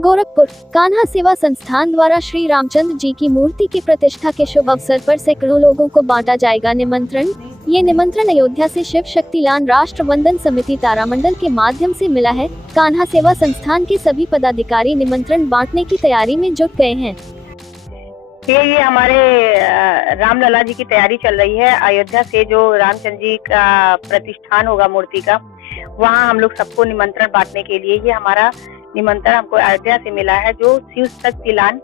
गोरखपुर कान्हा सेवा संस्थान द्वारा श्री रामचंद्र जी की मूर्ति की प्रतिष्ठा के शुभ अवसर पर सैकड़ों लोगों को बांटा जाएगा निमंत्रण। ये निमंत्रण अयोध्या से शिव शक्तिलान राष्ट्र वंदन समिति तारामंडल के माध्यम से मिला है। कान्हा सेवा संस्थान के सभी पदाधिकारी निमंत्रण बांटने की तैयारी में जुट गए हैं। ये हमारे रामलला जी की तैयारी चल रही है। अयोध्या से जो रामचंद्र जी का प्रतिष्ठान होगा मूर्ति का, वहाँ हम लोग सबको निमंत्रण बांटने के लिए ये हमारा निमंत्रण हमको अयोध्या से मिला है। जो शिव शक्तिलान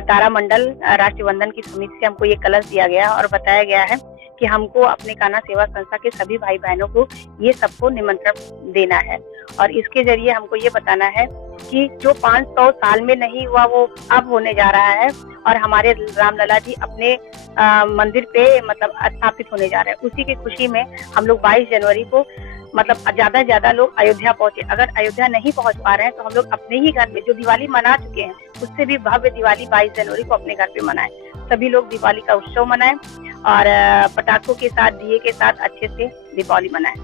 तारामंडल राष्ट्रीय वंदन की समिति से हमको ये कलश दिया गया और बताया गया है कि हमको अपने कान्हा सेवा संस्था के सभी भाई बहनों को ये सबको निमंत्रण देना है। और इसके जरिए हमको ये बताना है कि जो 500 साल में नहीं हुआ वो अब होने जा रहा है और हमारे रामलला जी अपने मंदिर पे मतलब स्थापित होने जा रहे हैं। उसी की खुशी में हम लोग 22 जनवरी को मतलब ज्यादा से ज्यादा लोग अयोध्या पहुंचे। अगर अयोध्या नहीं पहुंच पा रहे हैं तो हम लोग अपने ही घर में जो दिवाली मना चुके हैं उससे भी भव्य दिवाली 22 जनवरी को अपने घर पे मनाएं। सभी लोग दिवाली का उत्सव मनाएं और पटाखों के साथ, दिए के साथ अच्छे से दीपावली मनाएं।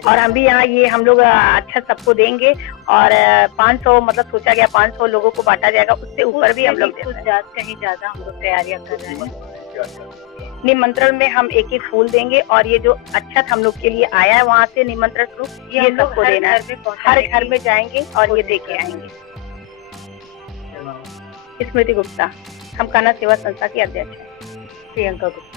और हम भी यहाँ ये हम लोग अच्छा सबको देंगे और 500 मतलब सोचा गया 500 लोगों को बांटा जाएगा। उससे ऊपर भी हम लोग कहीं ज्यादा हम लोग तैयारियां कर रहे हैं। निमंत्रण में हम एक एक फूल देंगे और ये जो अक्षत हम लोग के लिए आया है वहाँ से निमंत्रण स्वरूप ये सबको देना है। हर घर में जाएंगे और ये दे के आएंगे। स्मृति गुप्ता, हम कान्हा सेवा संस्था की अध्यक्ष हैं। प्रियंका गुप्ता।